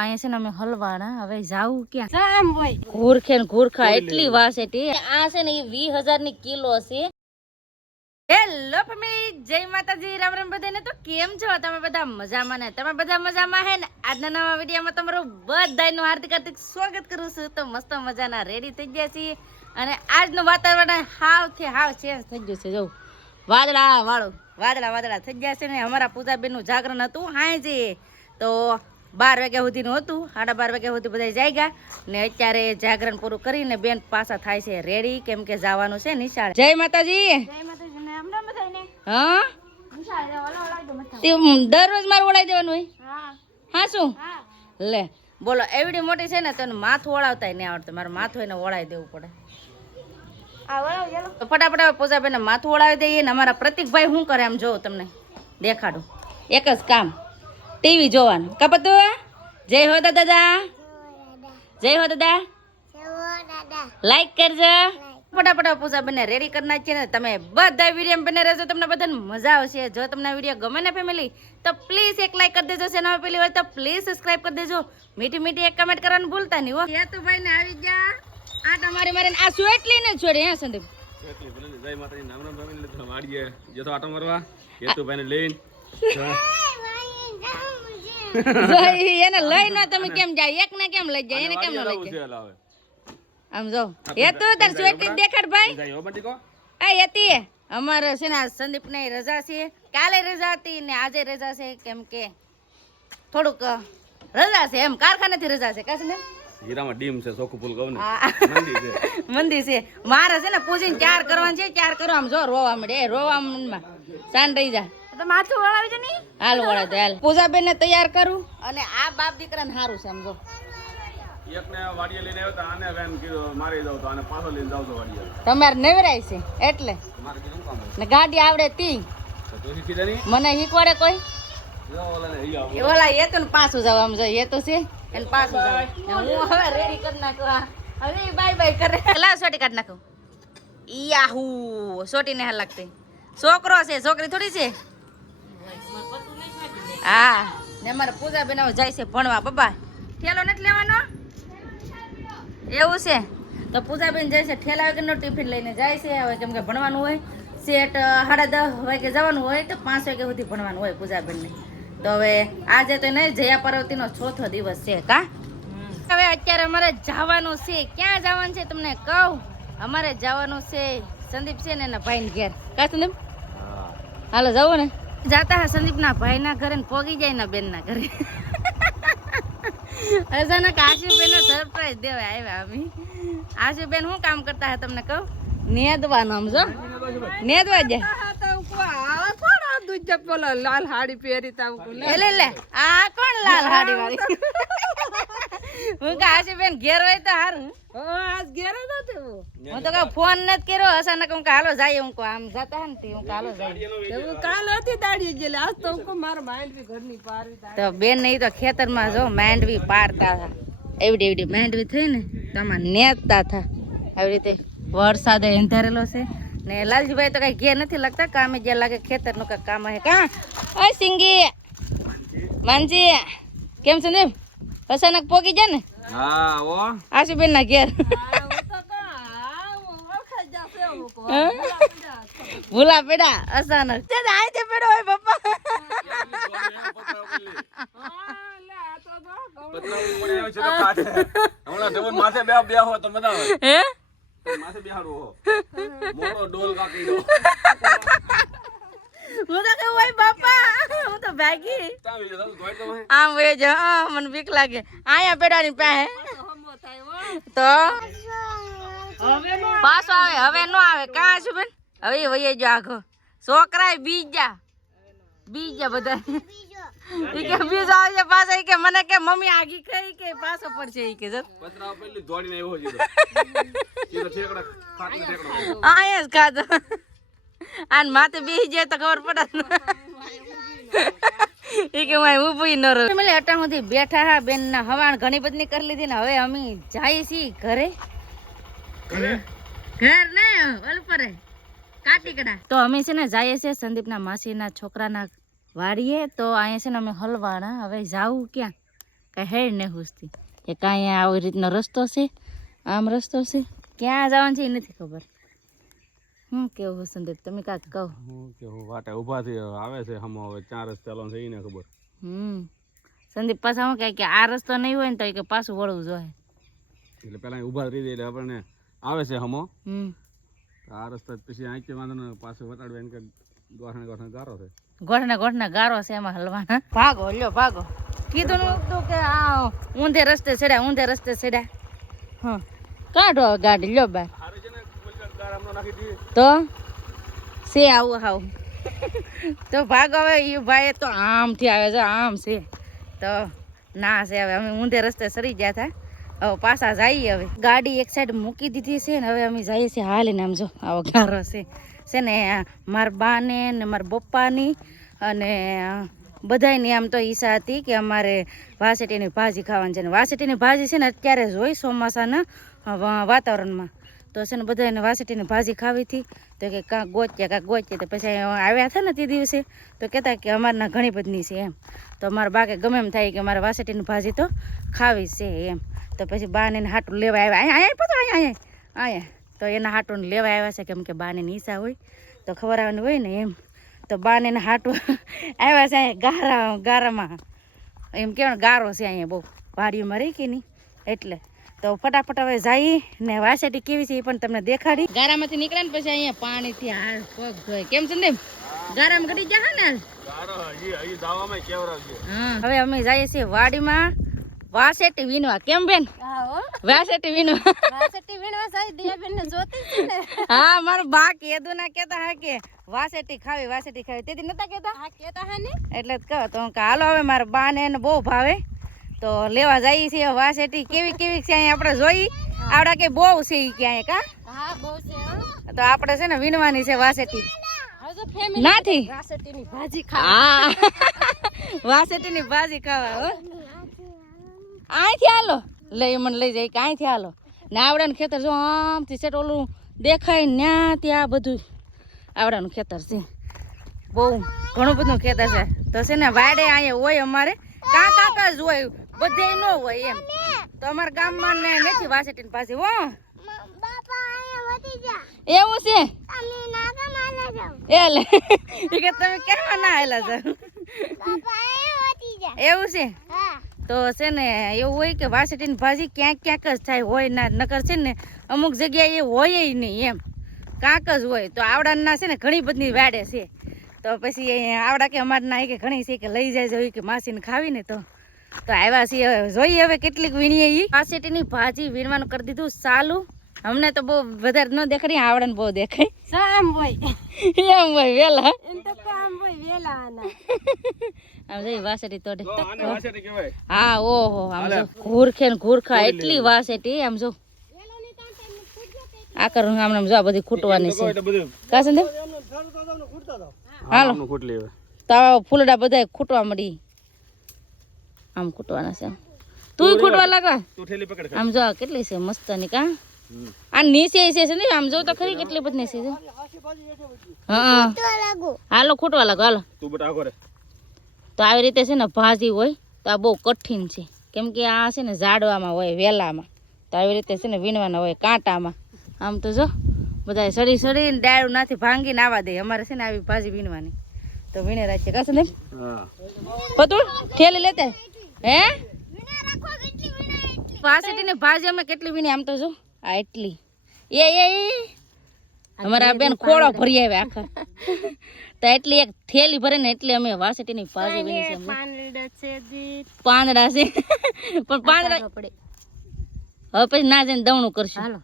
અહીંયા છે ને અમે હલવાણા હવે જાવું ક્યાં ઘૂરખે ને ઘૂરખા એટલી વાસેટી આ છે ને એ 20,000 ની કિલો છે. હેલો ફેમિલી, જય માતાજી, રામ રામ બધાને. તો કેમ છો તમે બધા? મજામાં ને? તમે બધા મજામાં હે ને? આજના નવા વિડીયોમાં તમારું બધાનું હાર્દિક હાર્દિક સ્વાગત કરું છું. તો મસ્ત મજાના રેડી થઈ ગયા છીએ અને આજનું વાતાવરણ હાવ ચેન્જ થઈ ગયું છે. જો વાદળા થઈ ગયા છે ને. અમારા પૂજાબેનનું જાગરણ હતું હાંજે, તો 12 વાગ્યા સુધીનું હતું. 12:30 વાગ્યા સુધી બધા જાગ્યા ને અત્યારે જાગરણ પૂરું કરીને બેન પાછા થાય છે રેડી, કેમ કે જવાનું છે નિશાળ. જય માતાજી. હા, દરરોજ મારે ઓળાઈ દેવાનું હોય? હા શું લે બોલો, એવડી મોટી છે ને તને માથું ઓળાવતા નહીં આવડતું. મારે માથું એને ઓળાવી દેવું પડે. તો ફટાફટ પૂજાબેન માથું ઓળાવી દઈએ ને. અમારા પ્રતિકભાઈ શું કરે આમ જોઉં તમને દેખાડું. એક જ કામ, ટીવી જોવાનું. કાપતું જય હો દાદા, જય હો દાદા, લાઈક કરજો. ફટાફટ પૂજાબેનને રેડી કરી નાખીએ ને. તમે બધા વિડીયો બને રહેજો, તમને બધાને મજા આવશે. જો તમને વિડીયો ગમે ને ફેમિલી તો પ્લીઝ એક લાઈક કરી દેજો. ચેનલ પેલી વાર તો પ્લીઝ સબસ્ક્રાઇબ કરી દેજો. મીઠી મીઠી એક કમેન્ટ કરવાનું ભૂલતા નહીં હો. હેતુભાઈ ને આવી ગયા આ તમારી મારે આ સ્વેટલી ને છોડી. હે સંદીપ, જય માતાજી, નામ નામ ફેમિલી તો વાડીએ જતો આટો મારવા હેતુભાઈ ને લઈને એને લઈ ન તમે કેમ જાય? એક ને કેમ લઈ જાય? એને કેમ ન લઈ જાય? આમ જો હેતુ તાર સ્વેટલી દેખાડ ભાઈ. આ હેતી અમારે છે ને સંદીપ ને રજા છે. કાલે રજા હતી ને આજે રજા છે, કેમ કે થોડુંક રજા છે એમ, કારખાનેથી રજા છે. કાશે ને હીરામાં ડીમ છે, ચોખ્ખું ફૂલ કહું ને મંદી છે. મારે છે ને પૂજીને ચાર કરવાનું છે. ચાર કરવા આમ જો રોવા મળે, રોવા માં શાન રહી જાય તો માથું વળાવી છે નહીં. હાલ વળા દે હાલ. પૂજાબેન ને તૈયાર કરું અને આ બાપ દીકરાને સારું છે. આમ જો એકને વાડીએ લઈને આવ્યો તો આને વેન કીધું મારી જાવ તો આને પાછો લઈને જાવ તો વાડીએ. તમારે નવરાય છે એટલે મારે કીધું કામ ને ગાડી આવડે તી તો તું શીખી દે મને શીખવાડે કોઈ? જો ઓલા ને અહીંયા એ ઓલા એ તો પાછું જાવ. આમ જો એ તો છે એને પાછું જાવ. હું હવે રેડી કરી નાખું. હવે બાય બાય કરે. લાવ સોટી કાઢ નાખું. યાહુ સોટી ને હાલ લાગતી. છોકરો છે, છોકરી થોડી છે. હા ને અમારે પૂજાબેન જાય છે ભણવા. પપ્પા ઠેલો નથી લેવાનો એવું છે? તો પૂજાબેન જાય છે ઠેલા વગરનો ટિફિન લઈને જાય છે. હવે કેમ કે ભણવાનું હોય, સેટ 10:30 વાગે જવાનું હોય તો 5 વાગ્યા સુધી ભણવાનું હોય પૂજાબેનને. તો હવે આજે તો નહીં, જયા પાર્વતીનો 4થો દિવસ છે. કા હવે અત્યારે અમારે જવાનું છે. ક્યાં જવાનું છે તમને કહું? અમારે જવાનું છે સંદીપ છે ને એના ભાઈને ઘેર. કા સંદીપ? હાલો જવું ને. જાતા હા સંદીપના ભાઈના ઘરે ને પોગી જાય ના બેનના ઘરે. અચાનક આશુબેનનો સરપ્રાઈઝ દેવા આવ્યા અમે. આશુબેન શું કામ કરતા હતા તમને કહું? નેદવાનું. આમ જો નેદવા જાય. લાલ હાડી પહેરી લે આ કોણ લાલ હાડી વાળી? હું કે આશુબેન ઘેર હોય તો સારું. આજ ઘેર નથી હું તો કહું ફોન નથી કર્યો. અચાનક હું હાલો જાય. હું આમ જતા ને હું હાલો જાય. કાલ હતી દાડી ગયેલી, આજ તો હું મારા માંડવી ઘરની પારવી. તો બેન ને તો ખેતરમાં જો માંડવી પાડતા હતા. એવડી માંડવી થઈ ને તો આમાં નેતતા હતા. આવી રીતે વરસાદ અંધારેલો છે ને. લાલજીભાઈ તો કઈ ઘેર નથી લાગતા, કામે જ્યાં લાગે ખેતરનું કઈ કામ હે. કા ઓય સિંગી માનજી કેમ છે ને? અચાનક પોગી જાય ને. હા ઓ આશુબેન ના ઘેર ભૂલા પેડા અચાનક પેડો હોય પપ્પા. માથે બે હો તો મજા આવે. હે માથે બેહાડો હો મોટો ડોલ કાકી દો. હું તો કહું ભાઈ બાપા હું તો ભાગી આમ વે જો. મને બીક લાગે આયા પેડાની પાસે તો પાછો આવે. હવે નો આવે. કાં છું બેન? હવે વહી જો આખો છોકરા બીજા બધા ઈ કે બીજો આવે પાછો. ઈ કે મને કે મમ્મી આગી કઈ કે પાછો પડશે. ઈ કે જો પતરા પેલી દોડીને આવ્યો છે તો ઠેકડા ખાતી ઠેકડા આયા જ ખાધો. આન માથે બેસી જાય તો ખબર પડે. ઈ કે હું ઊભી ન રહું. મેલે અટાણુંથી બેઠા હા. બેન ના હવાણ ઘણી બધી કરી લીધી ને હવે અમે જાય છીએ ઘરે. ઘર ને ઓલપરે કાટીકડા. તો અમે છે ને જઈએ છીએ સંદીપના માસીના છોકરાના વાડીએ. તો અહીંયા છે ને અમે હલવાણા. હવે જાવું ક્યાં કાંઈ હેડ ને હુસતી કે કાંઈ આવી રીતનો રસ્તો છે, આમ રસ્તો છે, ક્યાં જવાનું છે એ નથી ખબર. હું કેવું સંદીપ, તમે કાંઈક કહો. હું કે હું વાટે ઊભા થઈ આવે છે હમો, હવે 4 રસ્તે ચાલવાનું છે એને ખબર. સંદીપ પાછા શું કહે કે આ રસ્તો નહીં હોય ને તો કે પાછું વળવું જોઈએ. એટલે પેલા ઊભા રહી જાય એટલે આપણને આવે છે હમો, હમ આ રસ્તા પછી આંખે વાંધો ને પાછું વટાડવે એને કે ગોઠણે ગારો છે. ગોઠના ગારો છે એમાં હલવાના. ભાગો લ્યો ભાગો. કીધું નતું કે આ ઊંધે રસ્તે ચડ્યા. હા કાઢો હવે ગાડી લ્યો બાર. હારે છે ને ગારામાં નાખી દી તો છે આવું હાવ. તો ભાગો હવે એ ભાઈ તો આમથી આવે છે, આમ છે તો ના છે. હવે અમે ઊંધે રસ્તે સરી ગયા હતા, હવે પાછા જઈએ. હવે ગાડી એક સાઈડ મૂકી દીધી છે ને હવે અમે જઈએ છીએ હાલીને. આમ જો આવો ગારો છે ને મારા બાને ને મારા પપ્પાની અને બધાયની આમ તો ઈચ્છા હતી કે અમારે વાસેટીની ભાજી ખાવાની છે. ને વાસેટીની ભાજી છે ને અત્યારે જ હોય ચોમાસાના વાતાવરણમાં, તો છે ને બધાને વાસેટીની ભાજી ખાવી હતી. તો કે કાંક ગોચ્યા તો પછી આવ્યા હતા ને તે દિવસે તો કહેતા કે અમારના ઘણી બધની છે એમ. તો મારા બા કે ગમે એમ થાય કે મારે વાસેટીની ભાજી તો ખાવી છે એમ. તો પછી બાને હાટું લેવા આવ્યા, અહીંયા તો એના હાટું લેવા આવ્યા છે, કેમ કે બાને ઈચ્છા હોય તો ખવડાવવાની હોય ને એમ. તો બાને હાટું આવ્યા છે અહીંયા ગારામાં, એમ કેવાનું ગારો છે અહીંયા બહુ વાડીઓમાં રહી કે નહીં એટલે. તો ફટાફટ હવે જઈ ને વાસેટી કેવી છે એ પણ તમને દેખાડી. ગારામાંથી નીકળે ને પછી અહીંયા પાણીથી હાલ પગ ધોય. કેમ છે ને ગારામાં ગડી ગયા ને હાલ. હવે અમે જઈએ છીએ વાડીમાં વાસેટી વીણવા. કેમ બેન? વાસેટી વીણવા. હા મારું બા કીધું ના કેતા હા કે વાસેટી ખાવી તેથી નતા કેતા એટલે જ કહો તો હાલો હવે મારા બા ને બહુ ભાવે તો લેવા જઈએ છીએ વાસેટી. કેવી છે અહીંયા આપણે જોઈ આવડા કે બહુ છે ઈ કે અહીંયા કા તો આપણે છે ને વીણવાની છે વાસેટી. નાથી વાસેટીની ભાજી ખાવા હો. અહીંથી હાલો મને લઈ જાય કે અહીંથી હાલો ને આવડાનું ખેતર જો આમથી સેટ ઓલું દેખાય ન્યા ત્યાં બધું આવડાનું ખેતર છે, બહુ ઘણું બધું ખેતર છે. તો છે ને વાડે અહીંયા હોય અમારે કાંક જ હોય, બધે ન હોય એમ. તો અમારા ગામમાં ને નથી વાસેટીની પાસે હો. એવું છે એટલે કે તમે કેમાં ના આવેલા છો એવું છે. તો છે ને એવું હોય કે વાસેટીની ભાજી ક્યાંક જ થાય, હોય ના નકર છે ને અમુક જગ્યાએ એ હોય નહીં એમ, કાંક જ હોય. તો આવડાના છે ને ઘણી બધી વાડે છે. તો પછી આવડા કે અમારે ના કે ઘણી છે કે લઈ જાય જોઈએ કે માસીને ખાવી ને તો આવ્યા છીએ. હવે જોઈએ હવે કેટલીક વીણીએ. એ વાસેટીની ભાજી વીણવાનું કરી દીધું ચાલુ. અમને તો બહુ વધારે ન દેખાડી, આવડાને બહુ દેખાય એમ હોય વેલા. આમ જઈ વાસેટી તોડે. હા ઓહો આમ જો ઘૂરખે ને ઘૂરખા એટલી વાસેટી. આમ જો આ કરું આમ જો બધી ખૂટવાની છે. કા સંદેવ હાલો તો ફૂલડા બધા ખૂટવા મળી. આમ ખૂટવાના છે. તું ખૂટવા લાગવા. આમ જો કેટલી છે મસ્ત ની કા. આ નીચે છે ને આમ જો તો ખરી કેટલી બધી છે. હા હાલો ખૂટવા લાગો હાલો. તો આવી રીતે છે ને ભાજી હોય તો આ બહુ કઠિન છે, કેમ કે આ છે ને ઝાડવામાં હોય વેલામાં. તો આવી રીતે છે ને વીણવાના હોય કાંટામાં. આમ તો જો બધા સડીને ડાળું નાથી ભાંગીને આવવા દે. અમારે છે ને આવી ભાજી વીણવાની તો વીણે રાખીએ. કાશે ને પતું ઠેલી લેતે હે વાસેટીની ભાજી અમે કેટલી વીણી. આમ તો જો આ એટલી એ અમારા બેન ખોળો ભરી આવે આખા. તો એટલી એક થેલી ભરે ને એટલી અમે વાસેટીની ભાજી વીણી છે. પાંદડા છે પણ પાંદડા હવે પછી ના જઈને દવણું કરશું.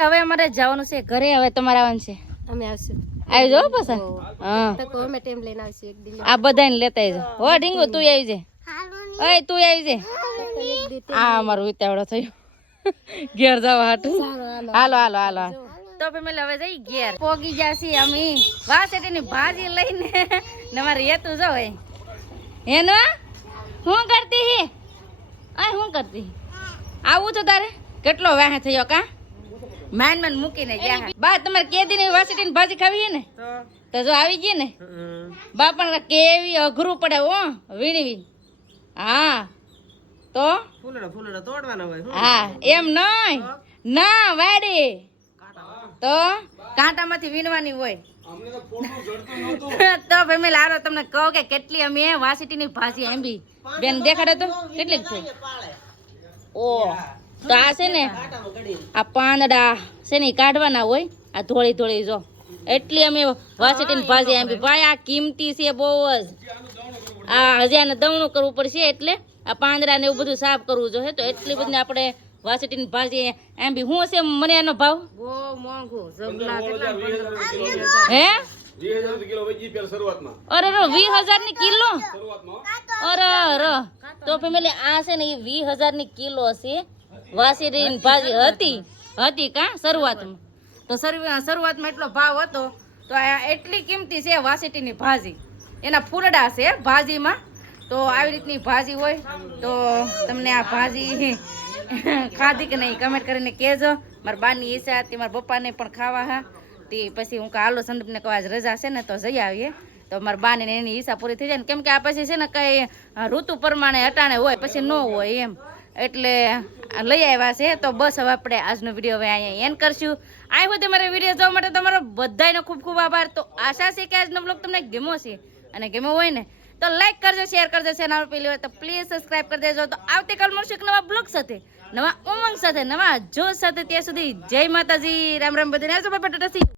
હવે અમારે જવાનું છે ઘરે. હવે તમારે આવવાનું છે. અમે આવશું. આવી જાઓ પાછા. હા અમે ટાઈમ લઈને આવશું એક દિન. આ બધાને લેતા આવજો. હો ઢીંગો તું આવી જાય. ઓય તું આવી જાય. આ અમારું વિતાવડો થયો ઘેર જવા હાટું. હાલો તો ફેમિલી હવે જઈ ઘેર પોગી જાસી અમે વાસેટીની ભાજી લઈને. ને મારે હેતું જો એનો શું કરતી હે શું કરતી આવું તો તારે કેટલો વાહ થયો કા માન મૂકીને ગયા. બા તમારે કેદીની વાસેટીની ભાજી ખાવી હે ને તો જો આવી ગઈ ને બા પણ કેવી અઘરું પડે હો વીણવી. હા તો ફૂલડા તોડવાના હોય શું? હા એમ નહીં ના વાડી તો કાંટામાંથી વીણવાની હોય અમને તો ફોડું જડતું નહોતું. તો ફેમિલી લારો તમને કહું કે કેટલી અમે વાસીટીની ભાજી એમ બી બેન દેખાડે તો કેટલી થઈ ઓ તો આ છે ને આ પાંદડા છે ને ઈ કાઢવાના હોય આ ધોળી ધોળી જો એટલી અમે વાસીટીની ભાજી એમ બી ભાઈ આ કિંમતી છે બહુ જ આ હજી આને દવણું કરવું પડશે એટલે આ પાંદડા ને એવું બધું સાફ કરવું જોઈએ તો એટલી બધી આપણે વાસીટીની ભાજી એમ બી હું છે મને એનો ભાવ બહુ મોંઘું જબલા કેટલા 20,000 હે 20,000 કિલો વેચી પેલા શરૂઆતમાં અરે 20,000 ની કિલો શરૂઆતમાં અરે તો ફેમિલી આ છે ને એ 20,000 ની કિલો છે વાસીટીની ભાજી હતી કા શરૂઆતમાં તો શરૂઆતમાં એટલો ભાવ હતો તો આ એટલી કિંમતી છે વાસીટીની ભાજી એના ફૂલડા છે ભાજીમાં તો આવી રીતની ભાજી હોય તો તમને આ ભાજી ખાધી કે નહીં કમેન્ટ કરીને કહેજો મારા બાની ઈચ્છા હતી મારા પપ્પાને પણ ખાવા હા તે પછી હું હાલો સંદીપને કહું આજ રજા છે ને તો જઈ આવીએ તો મારા બાને ને એની ઈચ્છા પૂરી થઈ જાય ને કેમ કે આ પછી છે ને કંઈ ઋતુ પ્રમાણે અટાણે હોય પછી ન હોય એમ એટલે લઈ આવ્યા છે તો બસ હવે આપણે આજનો વિડીયો હવે અહીંયા એન્ડ કરશું આવી હોય તમારે વિડીયો જોવા માટે તમારો બધાનો ખૂબ ખૂબ આભાર તો આશા છે કે આજનો બ્લોગ તમને ગમ્યો છે અને ગમ્યો હોય ને તો લાઈક કરજો શેર કરજો ચેનલ પેલી હોય તો પ્લીઝ સબસ્ક્રાઇબ કરી દેજો તો આવતીકાલ મળશું એક નવા બ્લોગ સાથે નવા ઉમંગ સાથે નવા જોશ સાથે ત્યાં સુધી જય માતાજી રામ રામ બધાને આવજો bye bye Tata C you